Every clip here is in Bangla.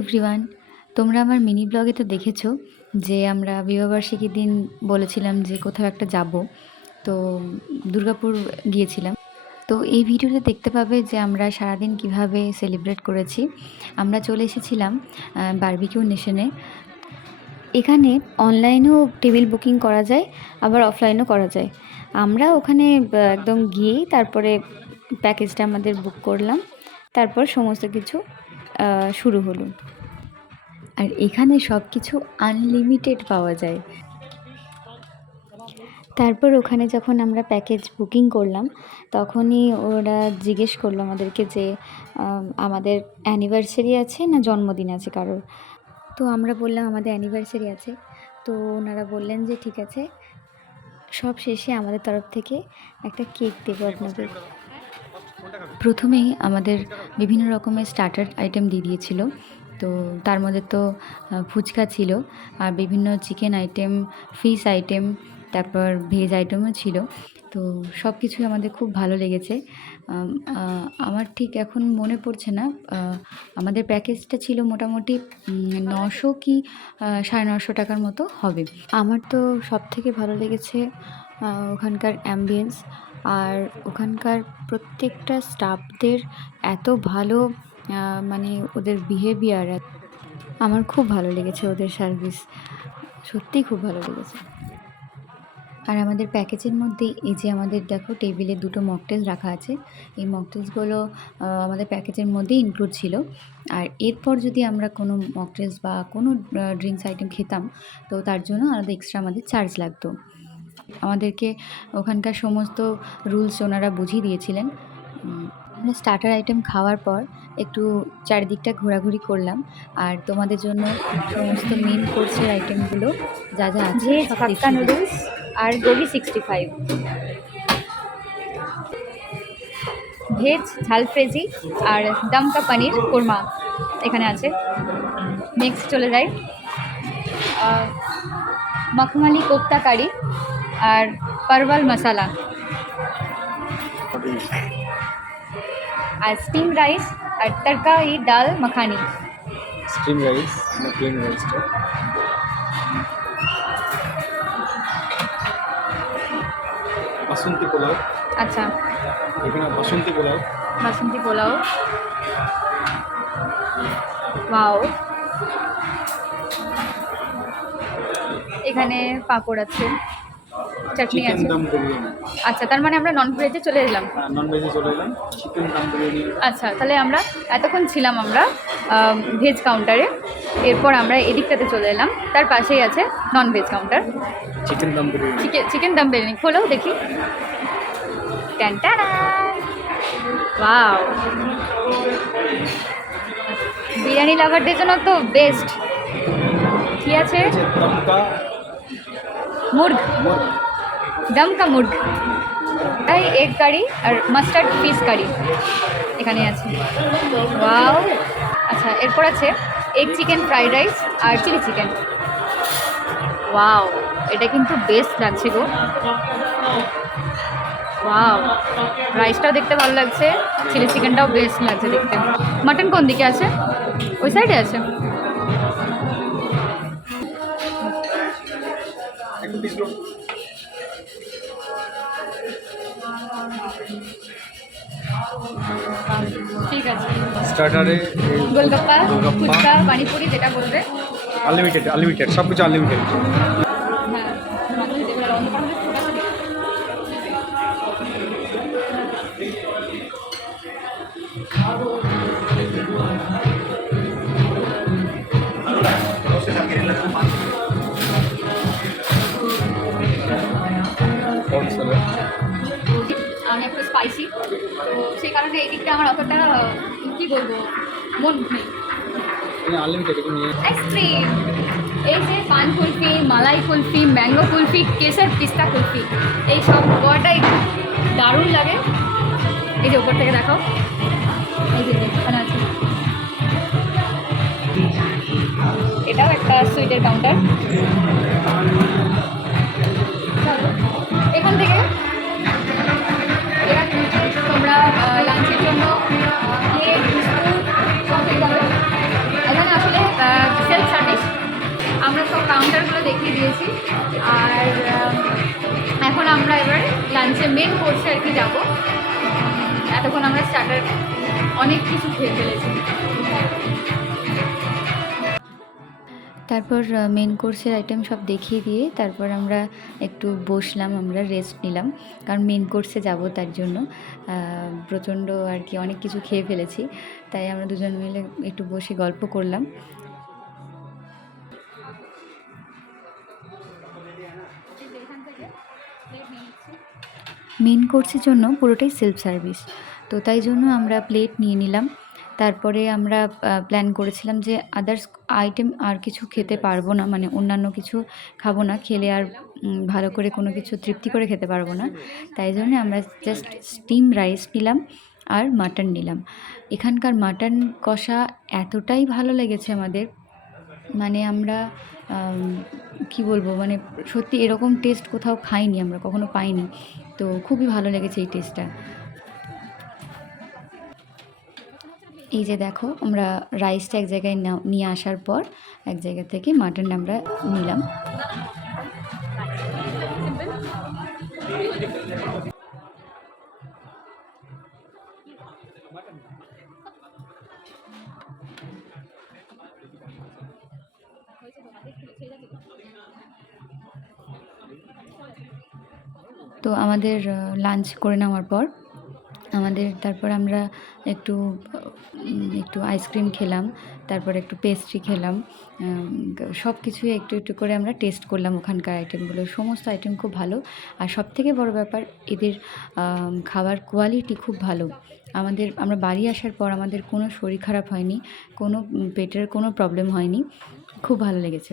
এভরিওয়ান তোমরা আমার মিনি ব্লগে তো দেখেছ যে আমরা বিবাহবার্ষিকীর দিন বলেছিলাম যে কোথাও একটা যাব। তো দুর্গাপুর গিয়েছিলাম। তো এই ভিডিওতে দেখতে পাবে যে আমরা সারাদিন কীভাবে সেলিব্রেট করেছি। আমরা চলে এসেছিলাম বারবিকিউ নেশনে এখানে অনলাইনেও টেবিল বুকিং করা যায়, আবার অফলাইনও করা যায়। আমরা ওখানে একদম গিয়েই তারপরে প্যাকেজটা আমাদের বুক করলাম। তারপর সমস্ত কিছু শুরু হলো। আর এখানে সব কিছু আনলিমিটেড পাওয়া যায়। তারপর ওখানে যখন আমরা প্যাকেজ বুকিং করলাম, তখনই ওরা জিজ্ঞেস করল আমাদেরকে যে আমাদের অ্যানিভার্সারি আছে না জন্মদিন আছে কারোর? তো আমরা বললাম, আমাদের অ্যানিভার্সারি আছে। তো ওনারা বললেন যে, ঠিক আছে। সব শেষে আমাদের তরফ থেকে একটা কেক দেবো আপনাদের। প্রথমেই আমাদের বিভিন্ন রকমের স্টার্টার আইটেম দিয়ে দিয়েছিল। তো তার মধ্যে তো ফুচকা ছিল আর বিভিন্ন চিকেন আইটেম ফিশ আইটেম তারপর ভেজ আইটেমও ছিল। তো সব কিছুই আমাদের খুব ভালো লেগেছে। আমার ঠিক এখন মনে পড়ছে না। আমাদের প্যাকেজটা ছিল মোটামুটি নশো কি সাড়ে নশো টাকার মতো হবে। আমার তো সব থেকে ভালো লেগেছে ওখানকার অ্যাম্বিয়েন্স আর ওখানকার প্রত্যেকটা স্টাফদের এত ভালো মানে ওদের বিহেভিয়ার আমার খুব ভালো লেগেছে ওদের সার্ভিস সত্যিই খুব ভালো লেগেছে। আর আমাদের প্যাকেজের মধ্যে এই যে আমাদের দেখো টেবিলে দুটো মকটেল রাখা আছে। এই মকটেলসগুলো আমাদের প্যাকেজের মধ্যেই ইনক্লুড ছিল। আর এরপর যদি আমরা কোনো মকটেলস বা কোনো ড্রিঙ্কস আইটেম খেতাম, তো তার জন্য আলাদা এক্সট্রা আমাদের চার্জ লাগতো। আমাদেরকে ওখানকার সমস্ত রুলস ওনারা বুঝিয়ে দিয়েছিলেন। আমরা স্টার্টার আইটেম খাওয়ার পর একটু চারিদিকটা ঘোরাঘুরি করলাম। আর তোমাদের জন্য সমস্ত মেন কোর্সের আইটেমগুলো যা যা আছে হাক্কা নুডলস আর gobi sixty five veg jalfrezi আর দমকা পনির কোরমা এখানে আছে। নেক্সট চলে যাই। মখমালি কোপ্তা কারি আর পারওয়াল মশালা। আর স্টিম রাইস আর তড়কা ই dal makhani steam rice plane রাইসটা বাসন্তী পোলাও আচ্ছা এখানে বাসন্তী পোলাও বাসন্তী পোলাও ওয়াও এখানে পাঁপড় আছে চাটনি আছে। আচ্ছা তার মানে আমরা নন ভেজে চলে এলাম। নন ভেজে চলে এলাম। চিকেন দম বিরিয়ানি আচ্ছা তাহলে আমরা এতক্ষণ ছিলাম আমরা ভেজ কাউন্টারে এরপর আমরা এদিকটাতে চলে এলাম। তার পাশেই আছে non veg counter chicken dum biryani chicken chicken dum biryani খোলো দেখি। ট্যান ওয়াও বিরিয়ানি লাভারদের জন্য তো বেস্ট কি আছে? মুরগ। দম কা মুর্গ এই এগ কারি আর মাস্টার্ড ফিশ কারি এখানে আছে। ওয়াও আচ্ছা এরপর আছে এগ চিকেন ফ্রাইড রাইস আর চিলি চিকেন ওয়াও এটা কিন্তু বেস্ট লাগছে গো। ওয়াও রাইসটাও দেখতে ভালো লাগছে চিলি চিকেনটাও বেস্ট লাগছে দেখতে। মাটন কোন দিকে আছে? ওই সাইডে আছে। একটু স্টার্টারে গোলগাপ্পা ফুচকা পানিপুরি যেটা বলবে। আনলিমিটেড আনলিমিটেড সব কিছু আনলিমিটেড হ্যাঁ। কারণে এই দিকটা আমার অতটা কী বলব মন নেই। আইসক্রিম এই যে পান কুলফি মালাই কুলফি ম্যাঙ্গো কুলফি কেসার পিস্তা কুলফি এই সব গোয়াটাই দারুণ লাগে। এই যে উপর থেকে দেখাও। এই যে, এখানে আছে। এটাও একটা সুইটের কাউন্টার লাঞ্চে মেন কোর্সে আর কি যাব। এতক্ষণ আমরা স্টার্টার অনেক কিছু খেয়ে ফেলেছি। তারপর মেন কোর্সের আইটেম সব দেখিয়ে দিয়ে তারপর আমরা একটু বসলাম, আমরা রেস্ট নিলাম। কারণ মেন কোর্সে যাব তার জন্য। প্রচণ্ড আর কি অনেক কিছু খেয়ে ফেলেছি। তাই আমরা দুজন মিলে একটু বসে গল্প করলাম। মেন কোর্সের জন্য পুরোটাই সেলফ সার্ভিস তো তাই জন্য আমরা প্লেট নিয়ে নিলাম। তারপরে আমরা প্ল্যান করেছিলাম যে আদার্স আইটেম আর কিছু খেতে পারব না মানে অন্যান্য কিছু খাব না খেলে আর ভালো করে কোনো কিছু তৃপ্তি করে খেতে পারব না। তাই জন্য আমরা জাস্ট স্টিম রাইস নিলাম আর মাটন নিলাম। এখানকার মাটন কষা এতটাই ভালো লেগেছে আমাদের মানে আমরা আম, কি বলব মানে সত্যি এরকম টেস্ট কোথাও খাইনি আমরা, কখনো পাইনি। তো খুবই ভালো লেগেছে এই টেস্টটা এই যে দেখো, আমরা রাইসটা এক জায়গায় নিয়ে আসার পর এক জায়গা থেকে মাটন আমরা নিলাম। তো আমাদের লাঞ্চ করে নেওয়ার পর আমাদের, তারপর আমরা একটু একটু আইসক্রিম খেলাম, তারপর একটু পেস্ট্রি খেলাম সব কিছুই একটু একটু করে আমরা টেস্ট করলাম ওখানকার আইটেমগুলো সমস্ত আইটেম খুব ভালো। আর সব থেকে বড় ব্যাপার, এদের খাবার কোয়ালিটি খুব ভালো। আমাদের, আমরা বাড়ি আসার পর আমাদের কোনো শরীর খারাপ হয়নি, কোনো পেটের কোনো প্রবলেম হয়নি। খুব ভালো লেগেছে।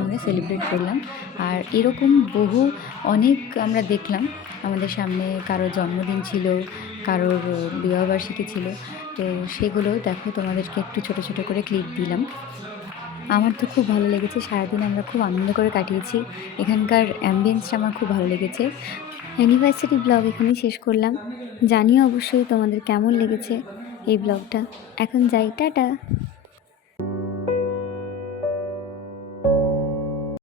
আমরা সেলিব্রেট করলাম। আর এরকম বহু অনেক আমরা দেখলাম। আমাদের সামনে কারোর জন্মদিন ছিল, কারোর বিবাহবার্ষিকী ছিল। তো সেগুলো দেখো, তোমাদেরকে একটু ছোট ছোট করে ক্লিপ দিলাম। আমার তো খুব ভালো লেগেছে, সারাদিন আমরা খুব আনন্দ করে কাটিয়েছি। এখানকার অ্যাম্বিয়েন্সটা আমার খুব ভালো লেগেছে। অ্যানিভার্সারি ব্লগ এখানেই শেষ করলাম। জানিও অবশ্যই তোমাদের কেমন লেগেছে এই ব্লগটা এখন যাই, টাটা!